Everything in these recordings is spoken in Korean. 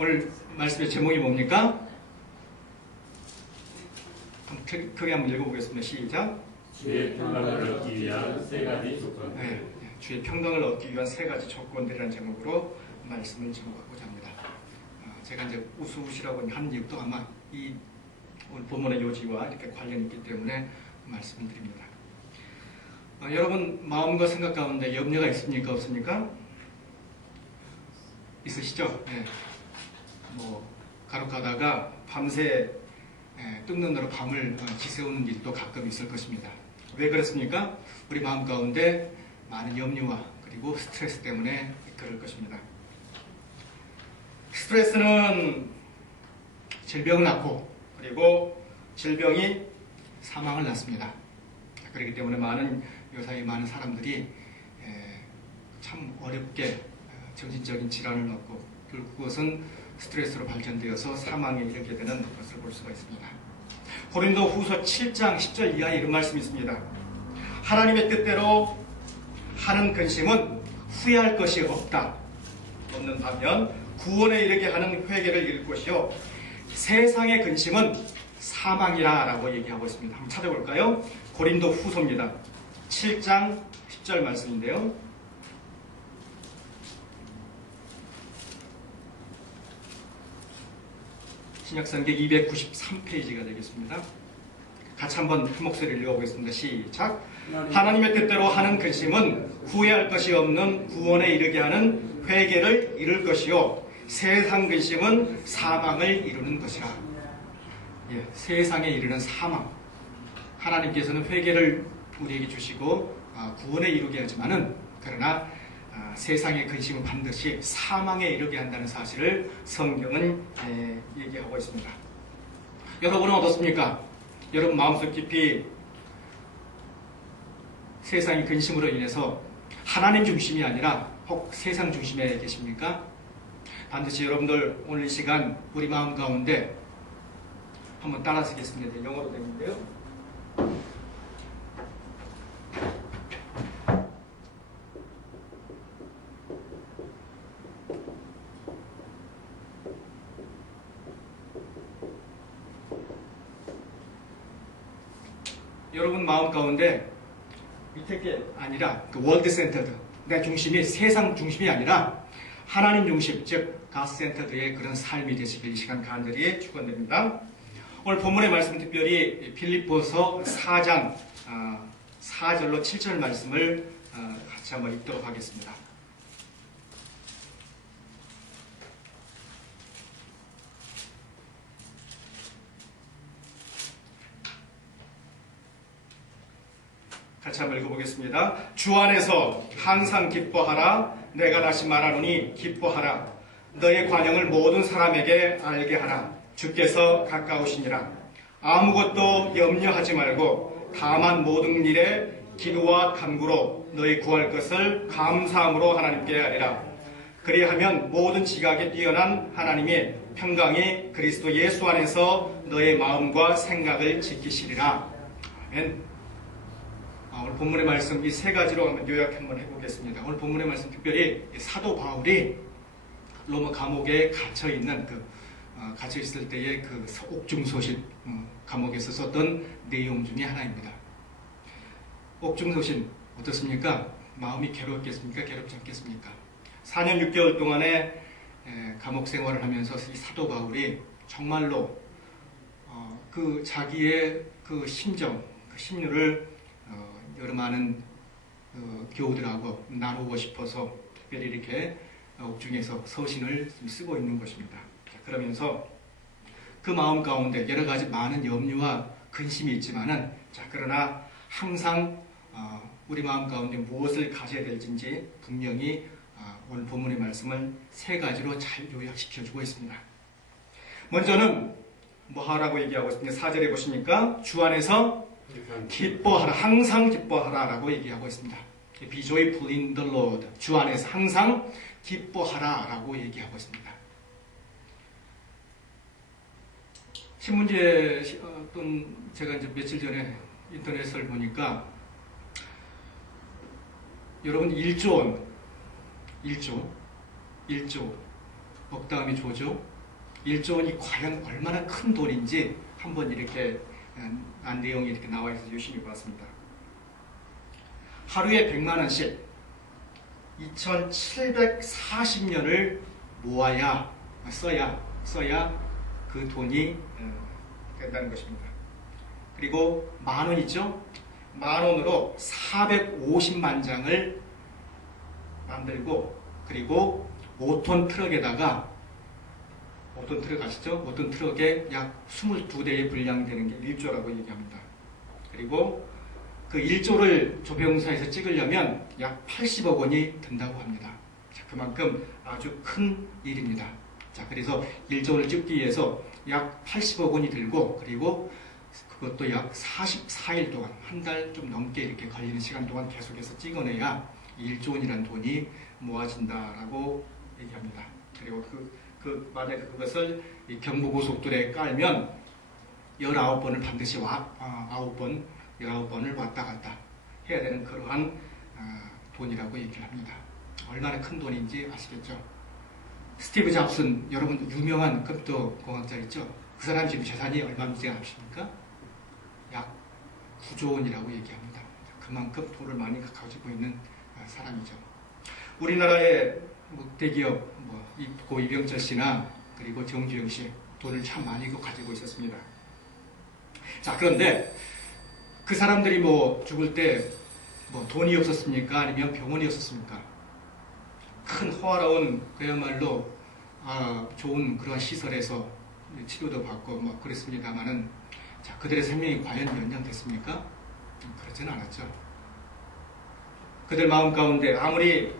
오늘 말씀의 제목이 뭡니까? 크게 한번 읽어보겠습니다. 시작. 주의 평강을 얻기 위한 세 가지 조건. 네, 주의 평강을 얻기 위한 세 가지 조건들이라는 제목으로 말씀을 제목하고자 합니다. 제가 이제 우수우시라고 한 이유도 아마 이 오늘 본문의 요지와 이렇게 관련이 있기 때문에 말씀을 드립니다. 여러분 마음과 생각 가운데 염려가 있습니까? 없습니까? 있으시죠? 네. 간혹 가다가 밤새 뜬 눈으로 밤을 지새우는 일도 가끔 있을 것입니다. 왜 그렇습니까? 우리 마음 가운데 많은 염려와 그리고 스트레스 때문에 그럴 것입니다. 스트레스는 질병을 낳고 그리고 질병이 사망을 낳습니다. 그렇기 때문에 요사이 많은 사람들이 참 어렵게 정신적인 질환을 얻고 결국 그것은 스트레스로 발전되어서 사망에 이르게 되는 것을 볼 수가 있습니다. 고린도 후서 7장 10절 이하에 이런 말씀이 있습니다. 하나님의 뜻대로 하는 근심은 후회할 것이 없는 반면 구원에 이르게 하는 회개를 이룰 것이요 세상의 근심은 사망이라 라고 얘기하고 있습니다. 한번 찾아볼까요? 고린도 후서입니다. 7장 10절 말씀인데요. 신약성경 293페이지가 되겠습니다. 같이 한번 한 목소리를 읽어보겠습니다. 시작. 하나님의 뜻대로 하는 근심은 후회할 것이 없는 구원에 이르게 하는 회개를 이룰 것이요 세상 근심은 사망을 이루는 것이라. 세상에 이르는 사망. 하나님께서는 회개를 우리에게 주시고 구원에 이르게 하지만은 그러나 세상의 근심은 반드시 사망에 이르게 한다는 사실을 성경은 얘기하고 있습니다. 여러분은 어떻습니까? 여러분 마음속 깊이 세상의 근심으로 인해서 하나님 중심이 아니라 혹 세상 중심에 계십니까? 반드시 여러분들 오늘 이 시간 우리 마음 가운데 한번 따라 쓰겠습니다. 영어로 되는데요. 여러분 마음 가운데 밑에 게 아니라 그 월드 센터드, 내 중심이 세상 중심이 아니라 하나님 중심, 즉 가스 센터드의 그런 삶이 되시길 이 시간 간절히 축원드립니다. 오늘 본문의 말씀 특별히 빌립보서 4장 4절로 7절 말씀을 같이 한번 읽도록 하겠습니다. 같이 한번 읽어보겠습니다. 주 안에서 항상 기뻐하라. 내가 다시 말하노니 기뻐하라. 너의 관영을 모든 사람에게 알게 하라. 주께서 가까우시니라. 아무것도 염려하지 말고 다만 모든 일에 기도와 간구로 너희 구할 것을 감사함으로 하나님께 아뢰라. 그리하면 모든 지각에 뛰어난 하나님의 평강이 그리스도 예수 안에서 너의 마음과 생각을 지키시리라. 아멘. 오늘 본문의 말씀 이 세 가지로 한번 요약 한번 해보겠습니다. 오늘 본문의 말씀 특별히 사도 바울이 로마 감옥에 갇혀 있는 갇혀 있을 때의 그 옥중소신 감옥에서 썼던 내용 중에 하나입니다. 옥중소신 어떻습니까? 마음이 괴롭겠습니까? 괴롭지 않겠습니까? 4년 6개월 동안의 감옥 생활을 하면서 이 사도 바울이 정말로 그 자기의 그 심정, 그 심려를 여러 많은 교우들하고 나누고 싶어서 특별히 이렇게 옥중에서 서신을 쓰고 있는 것입니다. 그러면서 그 마음 가운데 여러 가지 많은 염려와 근심이 있지만은 그러나 항상 우리 마음 가운데 무엇을 가져야 될지 분명히 오늘 본문의 말씀을 세 가지로 잘 요약시켜주고 있습니다. 먼저는 뭐 하라고 얘기하고 있습니다. 4절에 보시니까 주 안에서 기뻐하라, 항상 기뻐하라 라고 얘기하고 있습니다. Be joyful in the Lord. 주 안에서 항상 기뻐하라 라고 얘기하고 있습니다. 신문지에 제가 이제 며칠 전에 인터넷을 보니까 여러분 1조 억다음이 조죠. 1조 원이 과연 얼마나 큰 돈인지 한번 이렇게 내용이 이렇게 나와 있어서 유심히 봤습니다. 하루에 100만 원씩 2740년을 모아야 써야 그 돈이 된다는 것입니다. 그리고 만 원이죠. 만 원으로 450만 장을 만들고 그리고 5톤 트럭에다가 5톤 트럭 아시죠? 5톤 트럭에 약 22대의 분량이 되는 게 1조라고 얘기합니다. 그리고 그 1조를 조병사에서 찍으려면 약 80억 원이 든다고 합니다. 자, 그만큼 아주 큰 일입니다. 자, 그래서 1조를 찍기 위해서 약 80억 원이 들고 그리고 그것도 약 44일 동안 한 달 좀 넘게 이렇게 걸리는 시간 동안 계속해서 찍어내야 1조 원이라는 돈이 모아진다라고 얘기합니다. 그리고 만약에 그것을 이 경부고속도로에 깔면 19번을 반드시 19번을 왔다 갔다 해야 되는 그러한 돈이라고 얘기를 합니다. 얼마나 큰 돈인지 아시겠죠? 스티브 잡슨, 여러분 유명한 컴퓨터 공학자 있죠? 그 사람 지금 재산이 얼마인지 아십니까? 약 9조 원이라고 얘기합니다. 그만큼 돈을 많이 가지고 있는 사람이죠. 우리나라의 대기업 고 이병철 씨나 그리고 정주영 씨 돈을 참 많이 가지고 있었습니다. 자, 그런데 그 사람들이 죽을 때 돈이 없었습니까? 아니면 병원이 없었습니까? 큰 호화로운 그야말로 좋은 그런 시설에서 치료도 받고 그랬습니다만은 자, 그들의 생명이 과연 연장됐습니까? 그렇지는 않았죠. 그들 마음 가운데 아무리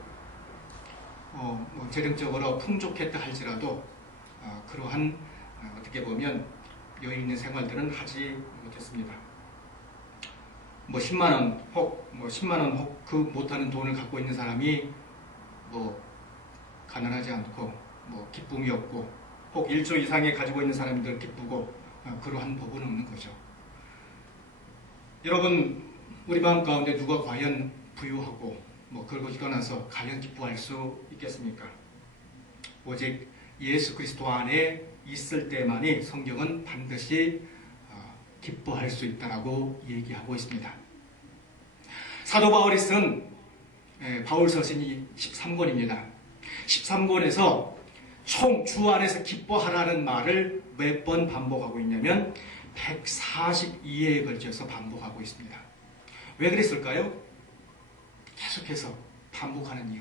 재정적으로 풍족했다 할지라도 그러한 어떻게 보면 여유 있는 생활들은 하지 못했습니다. 10만 원 혹 10만 원 혹 그 못하는 돈을 갖고 있는 사람이 가난하지 않고 기쁨이 없고 혹 1조 이상에 가지고 있는 사람들 기쁘고 그러한 법은 없는 거죠. 여러분, 우리 마음 가운데 누가 과연 부유하고 그걸 떠나서 과연 기뻐할 수 있겠습니까? 오직 예수 그리스도 안에 있을 때만이 성경은 반드시 기뻐할 수 있다라고 얘기하고 있습니다. 사도 바울이 쓴 바울서신이 13권입니다. 13권에서 총 주 안에서 기뻐하라는 말을 몇 번 반복하고 있냐면 142회에 걸쳐서 반복하고 있습니다. 왜 그랬을까요? 계속해서 반복하는 이유,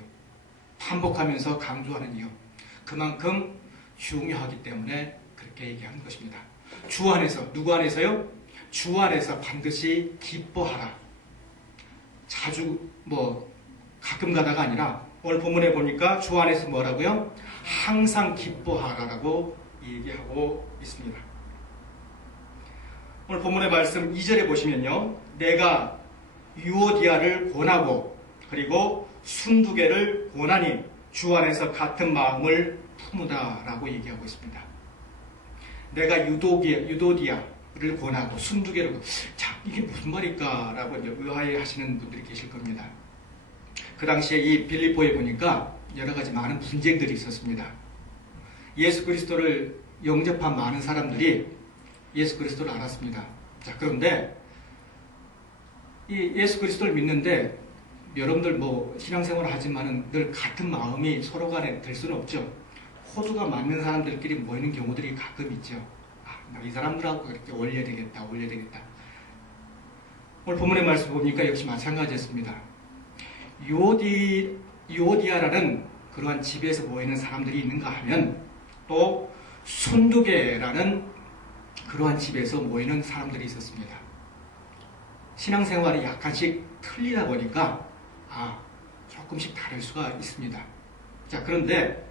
반복하면서 강조하는 이유, 그만큼 중요하기 때문에 그렇게 얘기하는 것입니다. 주 안에서, 누구 안에서요? 주 안에서 반드시 기뻐하라. 자주 가끔 가다가 아니라 오늘 본문에 보니까 주 안에서 뭐라고요? 항상 기뻐하라라고 얘기하고 있습니다. 오늘 본문의 말씀 2절에 보시면요, 내가 유오디아를 권하고 그리고 순두개를 권하니 주 안에서 같은 마음을 품으다라고 얘기하고 있습니다. 내가 유도디아를 권하고 순두개를 자, 이게 무슨 말일까라고 의아해하시는 분들이 계실 겁니다. 그 당시에 이 빌립보에 보니까 여러 가지 많은 분쟁들이 있었습니다. 예수 그리스도를 영접한 많은 사람들이 예수 그리스도를 알았습니다. 자, 그런데 이 예수 그리스도를 믿는데 여러분들 신앙생활을 하지만은 늘 같은 마음이 서로 간에 될 수는 없죠. 호두가 맞는 사람들끼리 모이는 경우들이 가끔 있죠. 이 사람들하고 그렇게 올려야 되겠다. 오늘 본문의 말씀 보니까 역시 마찬가지였습니다. 유오디아라는 그러한 집에서 모이는 사람들이 있는가 하면 또 순두개라는 그러한 집에서 모이는 사람들이 있었습니다. 신앙생활이 약간씩 틀리다 보니까 조금씩 다를 수가 있습니다. 자, 그런데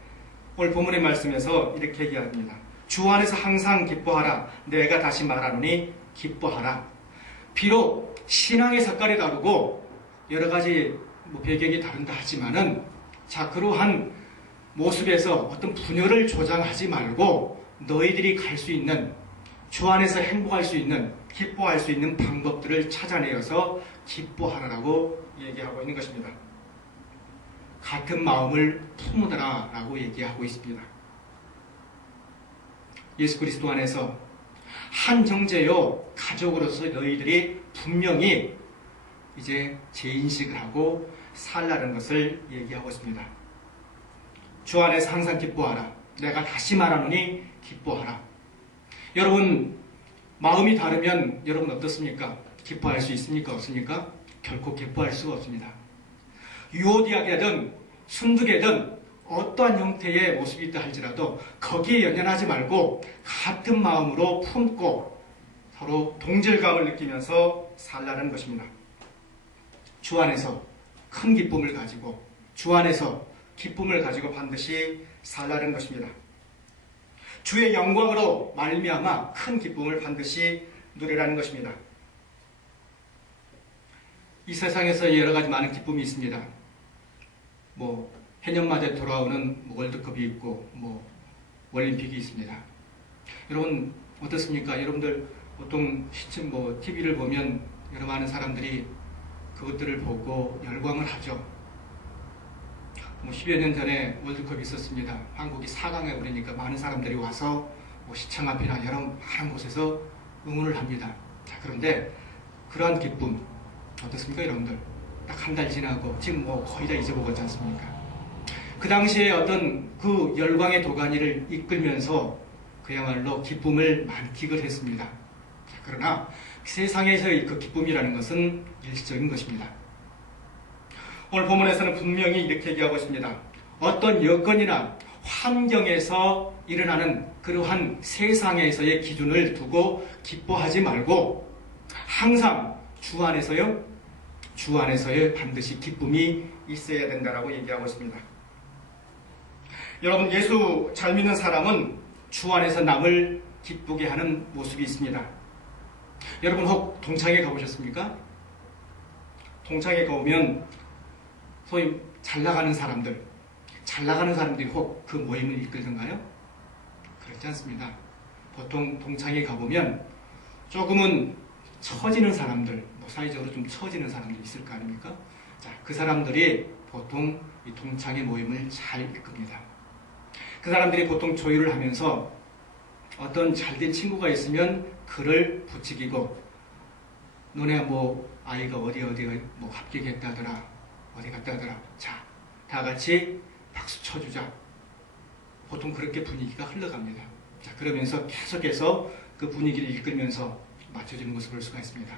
오늘 본문의 말씀에서 이렇게 얘기합니다. 주 안에서 항상 기뻐하라. 내가 다시 말하노니 기뻐하라. 비록 신앙의 색깔이 다르고 여러 가지 배경이 다른다 하지만은 자, 그러한 모습에서 어떤 분열을 조장하지 말고 너희들이 갈 수 있는 주 안에서 행복할 수 있는 기뻐할 수 있는 방법들을 찾아내어서 기뻐하라라고 얘기하고 있는 것입니다. 같은 마음을 품으더라 라고 얘기하고 있습니다. 예수 그리스도 안에서 한 형제요 가족으로서 너희들이 분명히 이제 재인식을 하고 살라는 것을 얘기하고 있습니다. 주 안에서 항상 기뻐하라. 내가 다시 말하노니 기뻐하라. 여러분 마음이 다르면 여러분 어떻습니까? 기뻐할 수 있습니까? 없습니까? 결코 기뻐할 수가 없습니다. 유오디아게든 순두개든 어떠한 형태의 모습이 있다 할지라도 거기에 연연하지 말고 같은 마음으로 품고 서로 동질감을 느끼면서 살라는 것입니다. 주 안에서 큰 기쁨을 가지고 주 안에서 기쁨을 가지고 반드시 살라는 것입니다. 주의 영광으로 말미암아 큰 기쁨을 반드시 누리라는 것입니다. 이 세상에서 여러 가지 많은 기쁨이 있습니다. 해년마다 돌아오는 월드컵이 있고 올림픽이 있습니다. 여러분 어떻습니까? 여러분들 보통 TV를 보면 여러 많은 사람들이 그것들을 보고 열광을 하죠. 10여 년 전에 월드컵이 있었습니다. 한국이 4강에 오르니까 많은 사람들이 와서 시청 앞이나 여러 많은 곳에서 응원을 합니다. 자, 그런데 그러한 기쁨 어떻습니까, 여러분들? 딱 한 달 지나고 지금 거의 다 잊어먹었지 않습니까? 그 당시에 어떤 그 열광의 도가니를 이끌면서 그야말로 기쁨을 만끽을 했습니다. 자, 그러나 세상에서의 그 기쁨이라는 것은 일시적인 것입니다. 오늘 본문에서는 분명히 이렇게 얘기하고 있습니다. 어떤 여건이나 환경에서 일어나는 그러한 세상에서의 기준을 두고 기뻐하지 말고 항상 주 안에서요, 주 안에서의 반드시 기쁨이 있어야 된다라고 얘기하고 있습니다. 여러분, 예수 잘 믿는 사람은 주 안에서 남을 기쁘게 하는 모습이 있습니다. 여러분 혹 동창회 가보셨습니까? 동창회 가보면 소위 잘 나가는 사람들이 혹 그 모임을 이끌던가요? 그렇지 않습니다. 보통 동창회 가보면 조금은 처지는 사람들, 사회적으로 좀 처지는 사람들이 있을 거 아닙니까? 자, 그 사람들이 보통 이 동창회 모임을 잘 이끕니다. 그 사람들이 보통 조율을 하면서 어떤 잘된 친구가 있으면 그를 부추기고, 너네 아이가 어디 합격했다더라, 어디 갔다더라, 자, 다 같이 박수 쳐주자. 보통 그렇게 분위기가 흘러갑니다. 자, 그러면서 계속해서 그 분위기를 이끌면서 맞춰주는 것을 볼 수가 있습니다.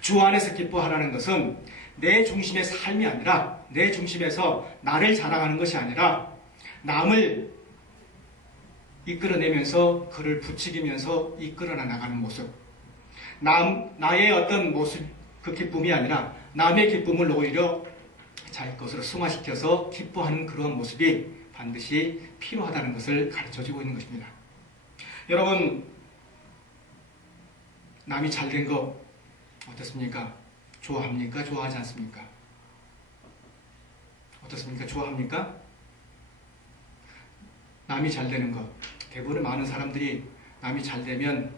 주 안에서 기뻐하라는 것은 내 중심의 삶이 아니라, 내 중심에서 나를 자랑하는 것이 아니라 남을 이끌어내면서 그를 부추기면서 이끌어 나가는 모습, 나의 어떤 모습, 그 기쁨이 아니라 남의 기쁨을 오히려 자기 것으로 승화시켜서 기뻐하는 그런 모습이 반드시 필요하다는 것을 가르쳐주고 있는 것입니다. 여러분, 남이 잘된 거 어떻습니까? 좋아합니까? 좋아하지 않습니까? 어떻습니까? 좋아합니까? 남이 잘 되는 것, 대부분 많은 사람들이 남이 잘 되면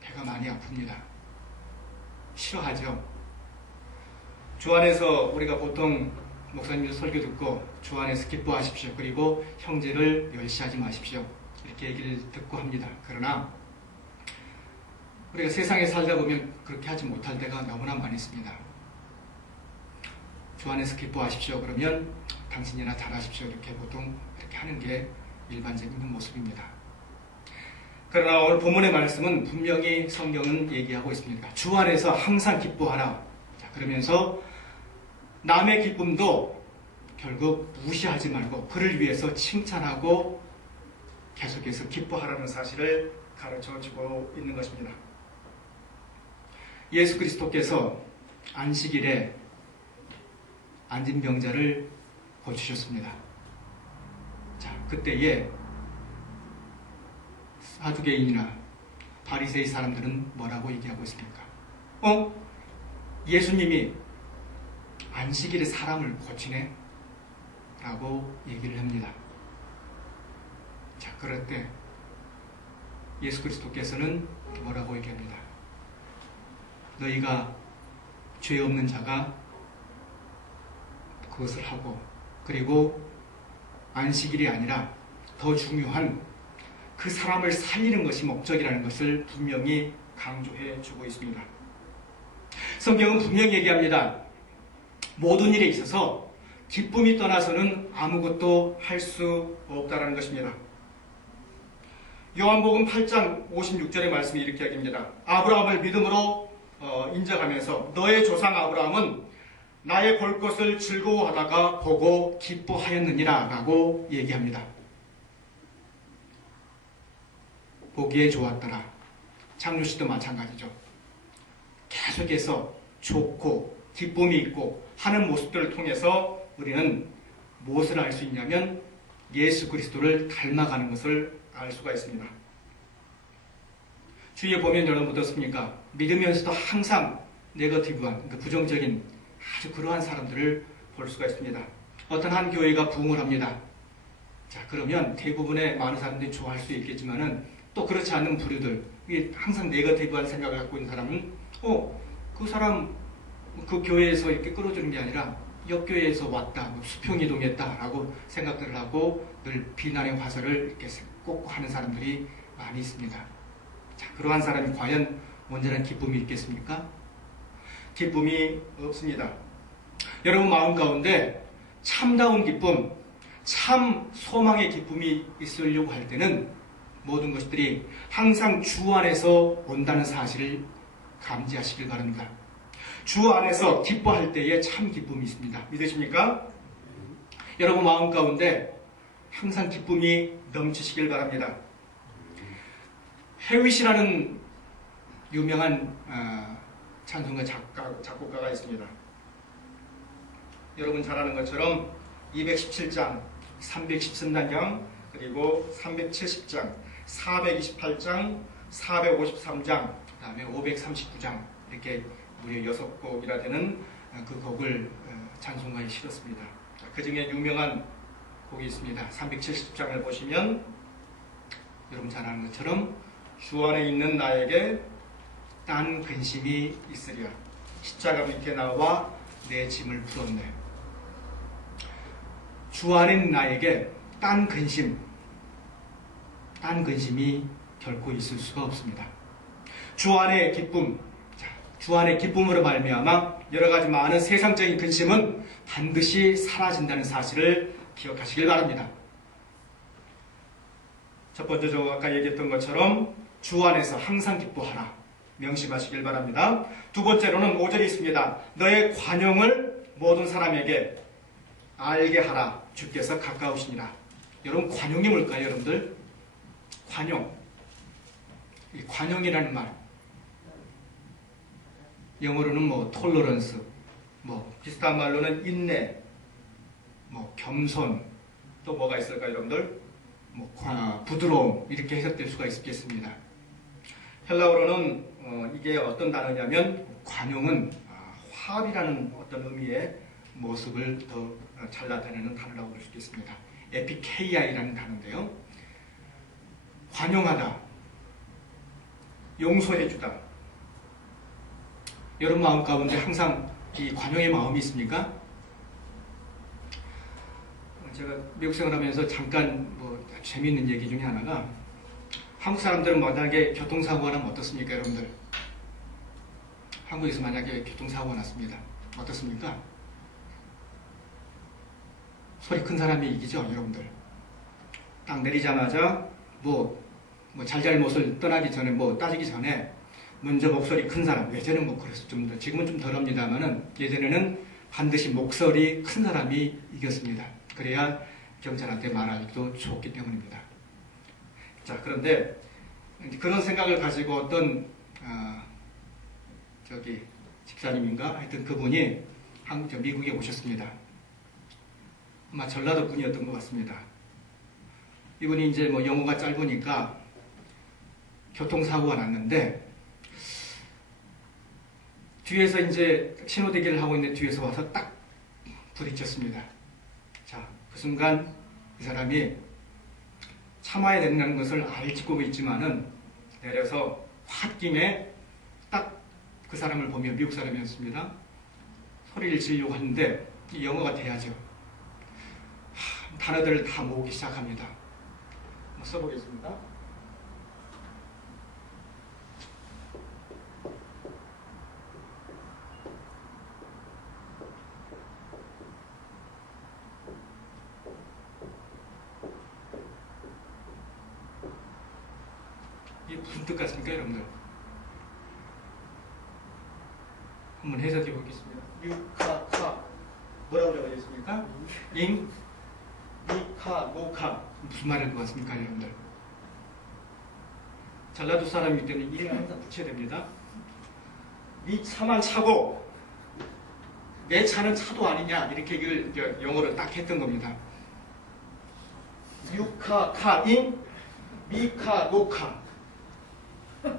배가 많이 아픕니다. 싫어하죠. 주 안에서 우리가 보통 목사님 설교 듣고 주 안에서 기뻐하십시오. 그리고 형제를 멸시하지 마십시오. 이렇게 얘기를 듣고 합니다. 그러나 우리가 세상에 살다 보면 그렇게 하지 못할 때가 너무나 많이 있습니다. 주 안에서 기뻐하십시오. 그러면 당신이나 잘하십시오. 이렇게 보통 이렇게 하는 게 일반적인 모습입니다. 그러나 오늘 본문의 말씀은 분명히 성경은 얘기하고 있습니다. 주 안에서 항상 기뻐하라. 자, 그러면서 남의 기쁨도 결국 무시하지 말고 그를 위해서 칭찬하고 계속해서 기뻐하라는 사실을 가르쳐주고 있는 것입니다. 예수 그리스도께서 안식일에 앉은 병자를 고치셨습니다. 자, 그때에 사두개인이나 바리새이 사람들은 뭐라고 얘기하고 있습니까? 예수님이 안식일에 사람을 고치네? 라고 얘기를 합니다. 자, 그럴 때 예수 그리스도께서는 뭐라고 얘기합니다? 너희가 죄 없는 자가 그것을 하고, 그리고 안식일이 아니라 더 중요한 그 사람을 살리는 것이 목적이라는 것을 분명히 강조해 주고 있습니다. 성경은 분명히 얘기합니다. 모든 일에 있어서 기쁨이 떠나서는 아무것도 할 수 없다는 것입니다. 요한복음 8장 56절의 말씀이 이렇게 얘기합니다. 아브라함을 믿음으로 인정하면서 너의 조상 아브라함은 나의 볼 것을 즐거워하다가 보고 기뻐하였느니라 라고 얘기합니다. 보기에 좋았더라. 장로씨도 마찬가지죠. 계속해서 좋고 기쁨이 있고 하는 모습들을 통해서 우리는 무엇을 알 수 있냐면 예수 그리스도를 닮아가는 것을 알 수가 있습니다. 주위에 보면 여러분 어떻습니까? 믿으면서도 항상 네거티브한, 그러니까 부정적인 아주 그러한 사람들을 볼 수가 있습니다. 어떤 한 교회가 부흥을 합니다. 자, 그러면 대부분의 많은 사람들이 좋아할 수 있겠지만은 또 그렇지 않은 부류들, 항상 네거티브한 생각을 갖고 있는 사람은 그 사람 그 교회에서 이렇게 끌어주는 게 아니라 옆교회에서 왔다, 수평이동했다 라고 생각들을 하고 늘 비난의 화살을 이렇게 꽂고 하는 사람들이 많이 있습니다. 자, 그러한 사람이 과연 온전한 기쁨이 있겠습니까? 기쁨이 없습니다. 여러분 마음 가운데 참다운 기쁨, 참 소망의 기쁨이 있으려고 할 때는 모든 것들이 항상 주 안에서 온다는 사실을 감지하시길 바랍니다. 주 안에서 기뻐할 때에 참 기쁨이 있습니다. 믿으십니까? 여러분 마음 가운데 항상 기쁨이 넘치시길 바랍니다. 해윗이라는 유명한 찬송가 작곡가가 있습니다. 여러분 잘 아는 것처럼 217장, 313단경, 그리고 370장, 428장, 453장, 그 다음에 539장 이렇게 무려 6곡이나 되는 그 곡을 찬송가에 실었습니다. 그 중에 유명한 곡이 있습니다. 370장을 보시면 여러분 잘 아는 것처럼 주 안에 있는 나에게 딴 근심이 있으랴. 십자가 밑에 나와 내 짐을 풀었네. 주 안에 있는 나에게 딴 근심이 결코 있을 수가 없습니다. 주 안의 기쁨, 주 안의 기쁨으로 말미암아 여러 가지 많은 세상적인 근심은 반드시 사라진다는 사실을 기억하시길 바랍니다. 첫 번째 저 아까 얘기했던 것처럼 주 안에서 항상 기뻐하라. 명심하시길 바랍니다. 두 번째로는 5절이 있습니다. 너의 관용을 모든 사람에게 알게 하라. 주께서 가까우시니라. 여러분 관용이 뭘까요, 여러분들? 관용. 이 관용이라는 말. 영어로는 톨러런스, 비슷한 말로는 인내, 겸손, 또 뭐가 있을까요, 여러분들? 부드러움, 이렇게 해석될 수가 있겠습니다. 헬라어로는 이게 어떤 단어냐면, 관용은 화합이라는 어떤 의미의 모습을 더 잘 나타내는 단어라고 볼 수 있겠습니다. 에피케이아이라는 단어인데요. 관용하다, 용서해주다. 여러분 마음 가운데 항상 이 관용의 마음이 있습니까? 제가 미국 생활하면서 잠깐 재미있는 얘기 중에 하나가 한국 사람들은 만약에 교통사고가 나면 어떻습니까, 여러분들? 한국에서 만약에 교통사고가 났습니다. 어떻습니까? 소리 큰 사람이 이기죠, 여러분들. 딱 내리자마자 잘잘못을 떠나기 전에 따지기 전에 먼저 목소리 큰 사람, 예전에는 그래서 지금은 좀 덜합니다만은 예전에는 반드시 목소리 큰 사람이 이겼습니다. 그래야 경찰한테 말하기도 좋기 때문입니다. 자, 그런데 그런 생각을 가지고 어떤 집사님인가 하여튼 그분이 미국에 오셨습니다. 아마 전라도 분이었던 것 같습니다. 이분이 이제 영어가 짧으니까 교통사고가 났는데 뒤에서 이제 신호대기를 하고 있는 뒤에서 와서 딱 부딪혔습니다. 자, 그 순간 이 사람이 참아야 된다는 것을 알고 있지만은 내려서 홧김에 딱 그 사람을 보며 미국 사람이었습니다. 소리를 지르려고 하는데 이 영어가 돼야죠. 단어들을 다 모으기 시작합니다. 써보겠습니다. 이게 무슨 뜻 같습니까, 여러분들? 한번 해석해 보겠습니다. 유카카 뭐라고 적어져 있습니까? 잉, 미카, 노카 무슨 말일 것 같습니까, 여러분들? 전라도 사람이기 때문에 이름을 항상 붙여야 됩니다. 네 차만 차고 내 차는 차도 아니냐 이렇게 얘기를 영어로 딱 했던 겁니다. 유카, 카, 잉, 미카, 노카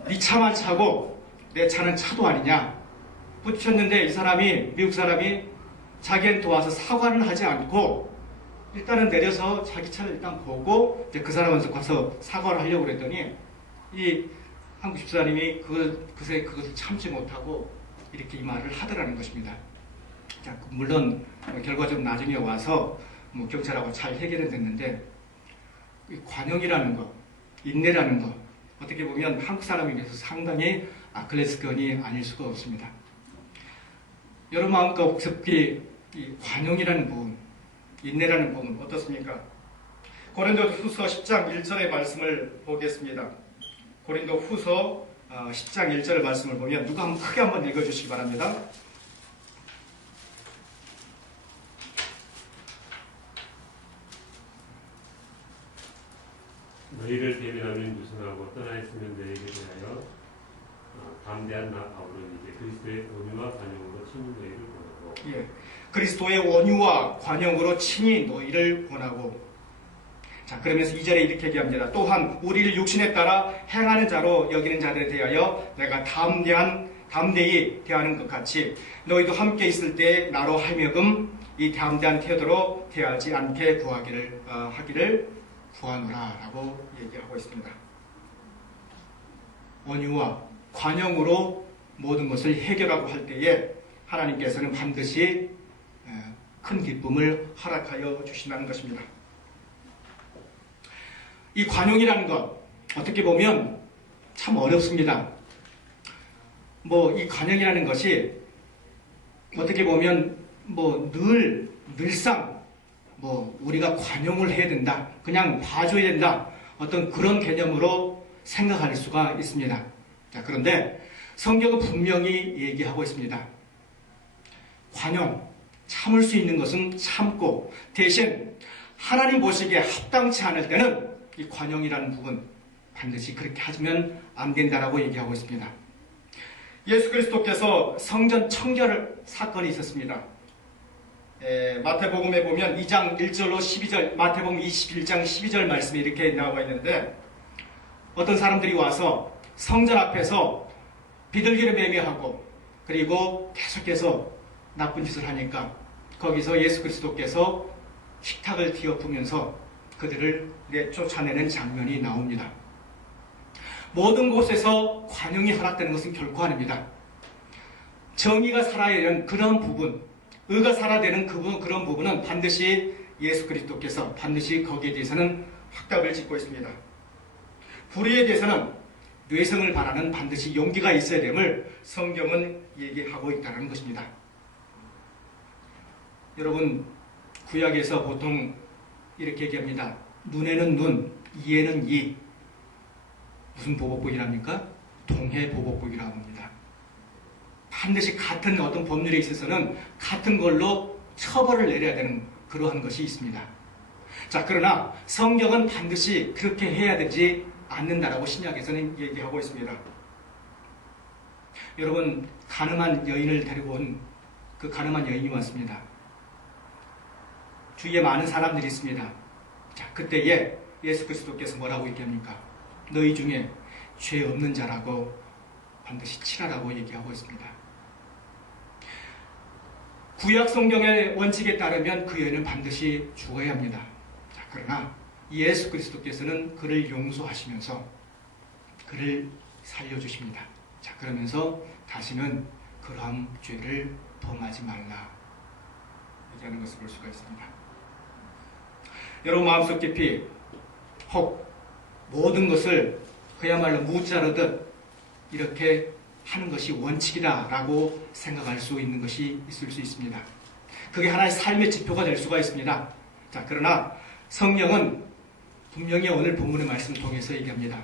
네 차만 차고 내 차는 차도 아니냐 붙였는데 이 사람이 미국 사람이 자기한테 도와서 사과는 하지 않고 일단은 내려서 자기 차를 일단 보고 이제 그 사람한테 가서 사과를 하려고 그랬더니 이 한국 집사님이 그새 그것을 참지 못하고 이렇게 이 말을 하더라는 것입니다. 자, 물론 결과적으로 나중에 와서 뭐 경찰하고 잘 해결은 됐는데 이 관용이라는 것, 인내라는 것 어떻게 보면 한국 사람에 비해서 상당히 아킬레스건이 아닐 수가 없습니다. 여러 마음과 급히 이 관용이라는 부분, 인내라는 부분 어떻습니까? 고린도후서 10장 1절의 말씀을 보겠습니다. 고린도후서 10장 1절 말씀을 보면 누가 한번 크게 한번 읽어주시기 바랍니다. 너희를 대면하면 유순하고 떠나 있으면 너희에게 대하여 담대한 나 바울은 이제 그리스도의 온유와 관용으로 친히 너희를 권하고 예, 그리스도의 온유와 관용으로 친히 너희를 권하고 자 그러면서 2절에 이렇게 얘기합니다. 또한 우리를 육신에 따라 행하는 자로 여기는 자들에 대하여 내가 담대히 대하는 것 같이 너희도 함께 있을 때 나로 하여금 이 담대한 태도로 대하지 않게 하기를 구하노라 라고 얘기하고 있습니다. 온유와 관용으로 모든 것을 해결하고 할 때에 하나님께서는 반드시 큰 기쁨을 허락하여 주신다는 것입니다. 이 관용이라는 것 어떻게 보면 참 어렵습니다. 이 관용이라는 것이 어떻게 보면 늘상 우리가 관용을 해야 된다, 그냥 봐줘야 된다, 어떤 그런 개념으로 생각할 수가 있습니다. 자, 그런데 성경은 분명히 얘기하고 있습니다. 관용, 참을 수 있는 것은 참고 대신 하나님 보시기에 합당치 않을 때는 이 관용이라는 부분 반드시 그렇게 하면 안 된다라고 얘기하고 있습니다. 예수 그리스도께서 성전 청결 사건이 있었습니다. 마태복음에 보면 2장 1절로 12절, 마태복음 21장 12절 말씀이 이렇게 나와 있는데 어떤 사람들이 와서 성전 앞에서 비둘기를 매매하고 그리고 계속해서 나쁜 짓을 하니까 거기서 예수 그리스도께서 식탁을 뒤엎으면서 그들을 내쫓아내는 장면이 나옵니다. 모든 곳에서 관용이 허락되는 것은 결코 아닙니다. 정의가 살아야 되는 그런 부분, 의가 살아야 되는 그런 부분은 반드시 예수 그리스도께서 반드시 거기에 대해서는 확답을 짓고 있습니다. 불의에 대해서는 뇌성을 바라는 반드시 용기가 있어야 됨을 성경은 얘기하고 있다는 것입니다. 여러분, 구약에서 보통 이렇게 얘기합니다. 눈에는 눈, 이에는 이. 무슨 보복복이랍니까? 동해보복복이라고 합니다. 반드시 같은 어떤 법률에 있어서는 같은 걸로 처벌을 내려야 되는 그러한 것이 있습니다. 자, 그러나 성경은 반드시 그렇게 해야 되지 않는다라고 신약에서는 얘기하고 있습니다. 여러분, 가늠한 여인을 데리고 온 그 가늠한 여인이 왔습니다. 주위에 많은 사람들이 있습니다. 자, 그때에 예수 그리스도께서 뭐라고 얘기합니까? 너희 중에 죄 없는 자라고 반드시 치라라고 얘기하고 있습니다. 구약 성경의 원칙에 따르면 그 여인은 반드시 죽어야 합니다. 자, 그러나 예수 그리스도께서는 그를 용서하시면서 그를 살려주십니다. 자, 그러면서 다시는 그러한 죄를 범하지 말라 얘기하는 것을 볼 수가 있습니다. 여러분 마음속 깊이 혹 모든 것을 그야말로 무자르듯 이렇게 하는 것이 원칙이다라고 생각할 수 있는 것이 있을 수 있습니다. 그게 하나의 삶의 지표가 될 수가 있습니다. 자, 그러나 성경은 분명히 오늘 본문의 말씀을 통해서 얘기합니다.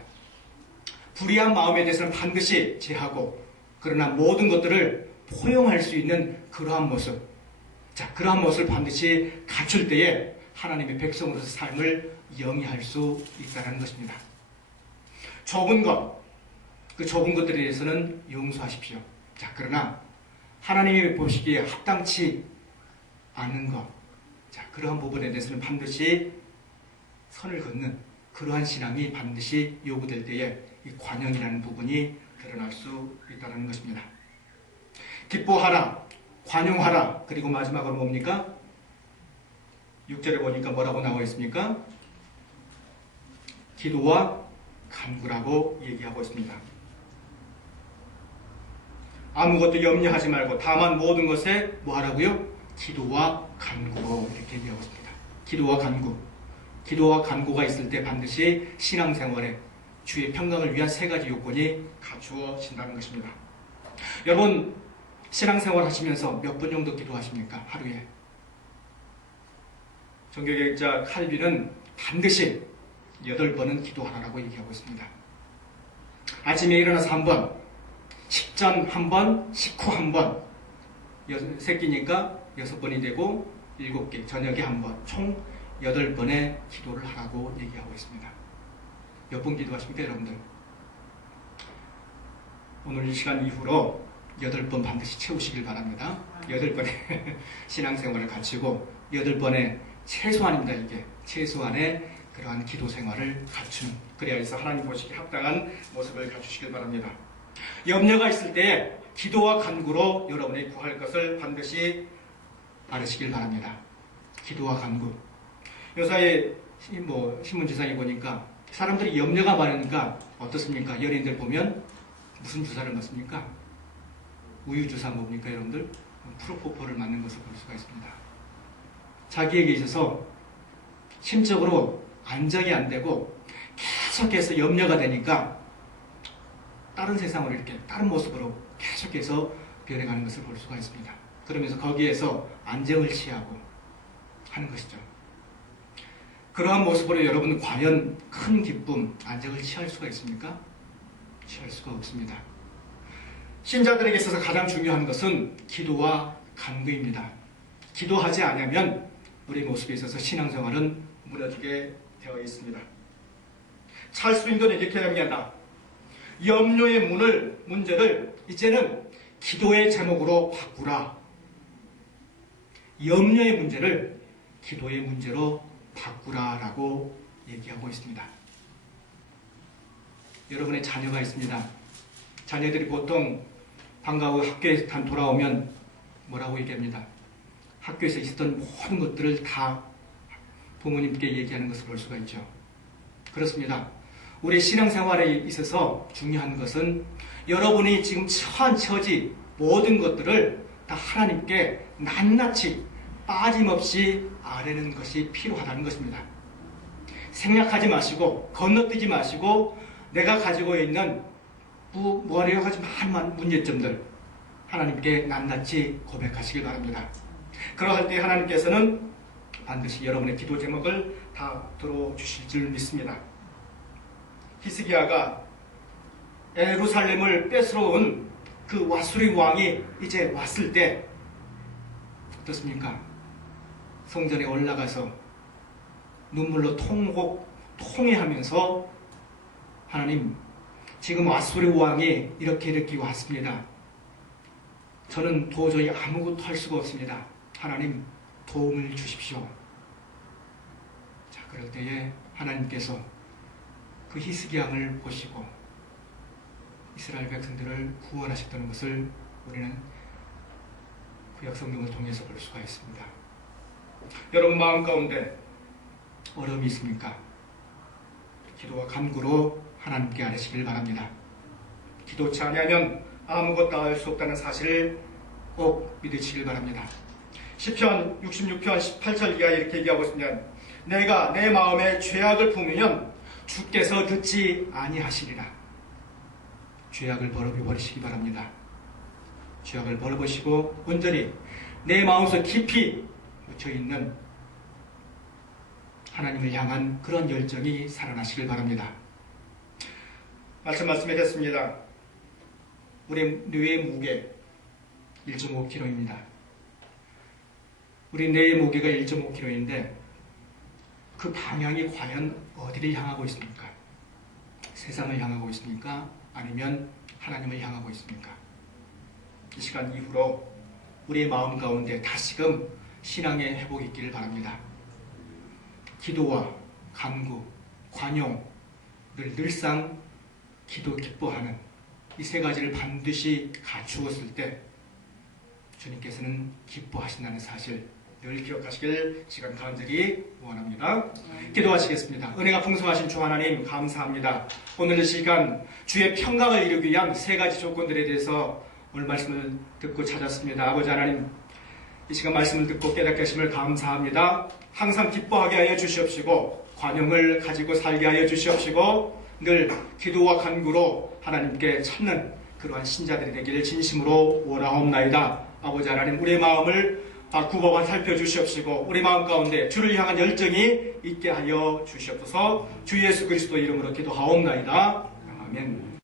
불의한 마음에 대해서는 반드시 제하고, 그러나 모든 것들을 포용할 수 있는 그러한 모습, 자, 그러한 모습을 반드시 갖출 때에 하나님의 백성으로서 삶을 영위할 수 있다는 것입니다. 좁은 것, 그 좁은 것들에 대해서는 용서하십시오. 자, 그러나 하나님이 보시기에 합당치 않은 것, 자, 그러한 부분에 대해서는 반드시 선을 긋는 그러한 신앙이 반드시 요구될 때에 이 관용이라는 부분이 드러날 수 있다는 것입니다. 기뻐하라, 관용하라, 그리고 마지막으로 뭡니까? 6절에 보니까 뭐라고 나와 있습니까? 기도와 간구라고 얘기하고 있습니다. 아무것도 염려하지 말고 다만 모든 것에 뭐 하라고요? 기도와 간구로 이렇게 얘기하고 있습니다. 기도와 간구. 기도와 간구가 있을 때 반드시 신앙생활에 주의 평강을 위한 세 가지 요건이 갖추어진다는 것입니다. 여러분, 신앙생활 하시면서 몇 분 정도 기도하십니까? 하루에. 종교개혁자 칼빈은 반드시 8번은 기도하라고 얘기하고 있습니다. 아침에 일어나서 1번, 식전 1번, 식후 1번, 새끼니까 6번이 되고 7개, 저녁에 1번, 총 8번의 기도를 하라고 얘기하고 있습니다. 몇 번 기도하십니까, 여러분들? 오늘 이 시간 이후로 8번 반드시 채우시길 바랍니다. 8번의 신앙생활을 갖추고 8번의 최소한입니다. 이게 최소한의 그러한 기도 생활을 갖추는, 그래야 해서 하나님 보시기에 합당한 모습을 갖추시길 바랍니다. 염려가 있을 때 기도와 간구로 여러분이 구할 것을 반드시 바르시길 바랍니다. 기도와 간구. 요사이 신문지상에 보니까 사람들이 염려가 많으니까 어떻습니까? 연예인들 보면 무슨 주사를 맞습니까? 우유주사 뭡니까, 여러분들? 프로포폴을 맞는 것을 볼 수가 있습니다. 자기에게 있어서 심적으로 안정이 안 되고 계속해서 염려가 되니까 다른 세상으로 이렇게 다른 모습으로 계속해서 변해가는 것을 볼 수가 있습니다. 그러면서 거기에서 안정을 취하고 하는 것이죠. 그러한 모습으로 여러분 과연 큰 기쁨, 안정을 취할 수가 있습니까? 취할 수가 없습니다. 신자들에게 있어서 가장 중요한 것은 기도와 간구입니다. 기도하지 않으면 우리 모습에 있어서 신앙생활은 무너지게 되어 있습니다. 찰스 윈도는 이렇게 이야기한다. 염려의 문제를 이제는 기도의 제목으로 바꾸라. 염려의 문제를 기도의 문제로 바꾸라라고 얘기하고 있습니다. 여러분의 자녀가 있습니다. 자녀들이 보통 방과 후 학교에 돌아오면 뭐라고 얘기합니다. 학교에서 있었던 모든 것들을 다 부모님께 얘기하는 것을 볼 수가 있죠. 그렇습니다. 우리 신앙생활에 있어서 중요한 것은 여러분이 지금 처한 처지 모든 것들을 다 하나님께 낱낱이 빠짐없이 아뢰는 것이 필요하다는 것입니다. 생략하지 마시고 건너뛰지 마시고 내가 가지고 있는 여러 가지 많은 문제점들 하나님께 낱낱이 고백하시길 바랍니다. 그러할 때 하나님께서는 반드시 여러분의 기도 제목을 다 들어주실 줄 믿습니다. 히스기야가 예루살렘을 뺏으러온 그 와수리 왕이 이제 왔을 때 어떻습니까? 성전에 올라가서 눈물로 통회하면서 하나님, 지금 와수리 왕이 이렇게 왔습니다. 저는 도저히 아무것도 할 수가 없습니다. 하나님, 도움을 주십시오. 자, 그럴 때에 하나님께서 그 히스기야를 보시고 이스라엘 백성들을 구원하셨다는 것을 우리는 구약 성경을 통해서 볼 수가 있습니다. 여러분 마음 가운데 어려움이 있습니까? 기도와 간구로 하나님께 아뢰시길 바랍니다. 기도치 아니하면 아무것도 할 수 없다는 사실을 꼭 믿으시길 바랍니다. 시편 66편 18절 이하에 이렇게 얘기하고 있습니다. 내가 내 마음에 죄악을 품으면 주께서 듣지 아니하시리라. 죄악을 버리시기 바랍니다. 죄악을 버리시고 온전히 내 마음속 깊이 묻혀있는 하나님을 향한 그런 열정이 살아나시길 바랍니다. 말씀했습니다. 우리 뇌의 무게 1.5kg입니다. 우리 뇌의 무게가 1.5kg인데 그 방향이 과연 어디를 향하고 있습니까? 세상을 향하고 있습니까? 아니면 하나님을 향하고 있습니까? 이 시간 이후로 우리의 마음 가운데 다시금 신앙의 회복이 있기를 바랍니다. 기도와 간구, 관용을 늘상 기뻐하는 이 세 가지를 반드시 갖추었을 때 주님께서는 기뻐하신다는 사실 늘 기억하시길 시간 간절히 원합니다. 기도하시겠습니다. 은혜가 풍성하신 주 하나님 감사합니다. 오늘 이 시간 주의 평강을 이루기 위한 세 가지 조건들에 대해서 오늘 말씀을 듣고 찾았습니다. 아버지 하나님, 이 시간 말씀을 듣고 깨닫게 하심을 감사합니다. 항상 기뻐하게 하여 주시옵시고 관용을 가지고 살게 하여 주시옵시고 늘 기도와 간구로 하나님께 찾는 그러한 신자들이 되기를 진심으로 원하옵나이다. 아버지 하나님, 우리의 마음을 굽어가 살펴주시옵시고 우리 마음 가운데 주를 향한 열정이 있게 하여 주시옵소서. 주 예수 그리스도 이름으로 기도하옵나이다. 아멘.